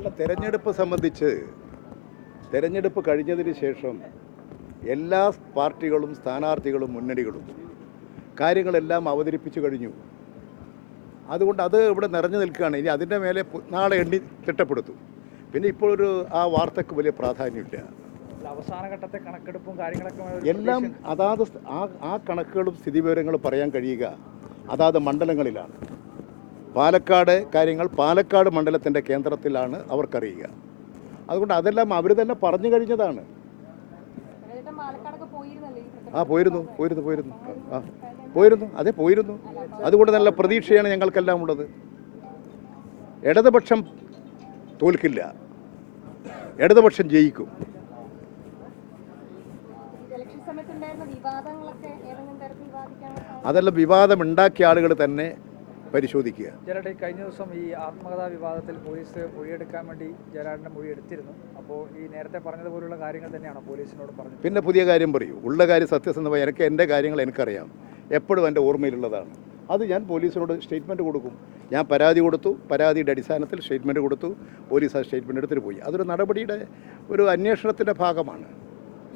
അല്ല തെരഞ്ഞെടുപ്പ് സംബന്ധിച്ച് തെരഞ്ഞെടുപ്പ് കഴിഞ്ഞതിന് ശേഷം എല്ലാ പാർട്ടികളും സ്ഥാനാർത്ഥികളും മുന്നണികളും കാര്യങ്ങളെല്ലാം അവതരിപ്പിച്ചു കഴിഞ്ഞു. അതുകൊണ്ട് അത് ഇവിടെ നിറഞ്ഞു നിൽക്കുകയാണ്. ഇനി അതിന്റെ മേലെ നാളെ എണ്ണി തിട്ടപ്പെടുത്തും. പിന്നെ ഇപ്പോൾ ഒരു ആ വാർത്തക്ക് വലിയ പ്രാധാന്യമില്ല. അവസാന ഘട്ടത്തെ കണക്കെടുപ്പും കാര്യങ്ങളൊക്കെ എല്ലാം അതാത് ആ ആ കണക്കുകളും സ്ഥിതിവിവരങ്ങളും പറയാൻ കഴിയുക. അതാത് മണ്ഡലങ്ങളിലാണ്. പാലക്കാട് കാര്യങ്ങൾ പാലക്കാട് മണ്ഡലത്തിന്റെ കേന്ദ്രത്തിലാണ് അവർക്കറിയുക. അതുകൊണ്ട് അതെല്ലാം അവർ തന്നെ പറഞ്ഞു കഴിഞ്ഞതാണ്. ആ പോയിരുന്നു പോയിരുന്നു പോയിരുന്നു. ആ പോയിരുന്നു അതെ പോയിരുന്നു. അതുകൊണ്ട് നല്ല പ്രതീക്ഷയാണ് ഞങ്ങൾക്കെല്ലാം ഉള്ളത്. ഇടതുപക്ഷം തോൽക്കില്ല. ഇടതുപക്ഷം ജയിക്കും. അതെല്ലാം വിവാദമുണ്ടാക്കിയ ആളുകൾ തന്നെ പരിശോധിക്കുക. ജലാട്ടെ കഴിഞ്ഞ ദിവസം ഈ ആത്മകഥാ വിവാദത്തിൽ പോലീസ് മൊഴിയെടുക്കാൻ വേണ്ടി ജയരാടിന്റെ മൊഴി എടുത്തിരുന്നു അപ്പോൾ ഈ നേരത്തെ പറഞ്ഞതുപോലുള്ള കാര്യങ്ങൾ തന്നെയാണോ പോലീസിനോട് പറഞ്ഞത്? പിന്നെ പുതിയ കാര്യം പറയൂ. ഉള്ള കാര്യം സത്യസന്ധമായി എനിക്ക് എന്റെ കാര്യങ്ങൾ എനിക്കറിയാം. എപ്പോഴും എന്റെ ഓർമ്മയിലുള്ളതാണ്. അത് ഞാൻ പോലീസിനോട് സ്റ്റേറ്റ്മെന്റ് കൊടുക്കും. ഞാൻ പരാതി കൊടുത്തു. പരാതിയുടെ അടിസ്ഥാനത്തിൽ സ്റ്റേറ്റ്മെന്റ് കൊടുത്തു. പോലീസ് ആ സ്റ്റേറ്റ്മെന്റ് എടുത്തിട്ട് പോയി. അതൊരു നടപടിയുടെ ഒരു അന്വേഷണത്തിന്റെ ഭാഗമാണ്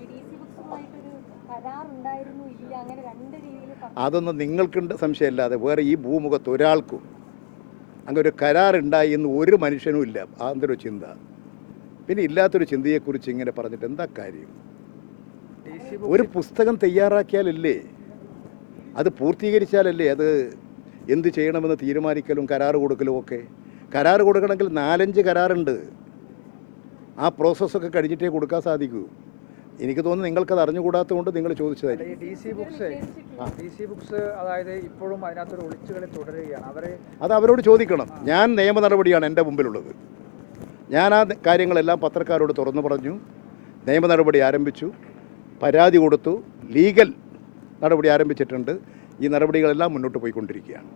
ഈ ഡി സി ബുക്സുമായിട്ടൊരു കരാർ ഉണ്ടായിരുന്നു ഇല്ല അങ്ങനെ രണ്ട് രീതിയിൽ അതൊന്നും നിങ്ങൾക്കുണ്ട് സംശയമില്ലാതെ വേറെ ഈ ഭൂമുഖത്ത് ഒരാൾക്കും അങ്ങനെ ഒരു കരാറുണ്ടായി എന്ന് ഒരു മനുഷ്യനും ഇല്ല. അതൊരു ചിന്ത. പിന്നെ ഇല്ലാത്തൊരു ചിന്തയെക്കുറിച്ച് ഇങ്ങനെ പറഞ്ഞിട്ട് എന്താ കാര്യം? ഒരു പുസ്തകം തയ്യാറാക്കിയാലല്ലേ? അത് പൂർത്തീകരിച്ചാലല്ലേ അത് എന്ത് ചെയ്യണമെന്ന് തീരുമാനിക്കലും കരാർ കൊടുക്കലും ഒക്കെ? കരാർ കൊടുക്കണമെങ്കിൽ നാലഞ്ച് കരാറുണ്ട്. ആ പ്രോസസ്സൊക്കെ കഴിഞ്ഞിട്ടേ കൊടുക്കാൻ സാധിക്കൂ. എനിക്ക് തോന്നുന്നു നിങ്ങൾക്കത് അറിഞ്ഞുകൂടാത്തതുകൊണ്ട് നിങ്ങൾ ചോദിച്ചതായിരിക്കും. D C books D C books അതായത് ഇപ്പോഴും അതിനകത്തൊരു ഒളിച്ചുകളി തുടരുകയാണ്. അവരെ അത് അവരോട് ചോദിക്കണം. ഞാൻ നിയമ നടപടിയാണ് എന്റെ മുമ്പിലുള്ളത്. ഞാൻ ആ കാര്യങ്ങളെല്ലാം പത്രക്കാരോട് തുറന്നു പറഞ്ഞു. നിയമ നടപടി ആരംഭിച്ചു. പരാതി കൊടുത്തു. ലീഗൽ നടപടി ആരംഭിച്ചിട്ടുണ്ട്. ഈ നടപടികളെല്ലാം മുന്നോട്ട് പോയിക്കൊണ്ടിരിക്കുകയാണ്.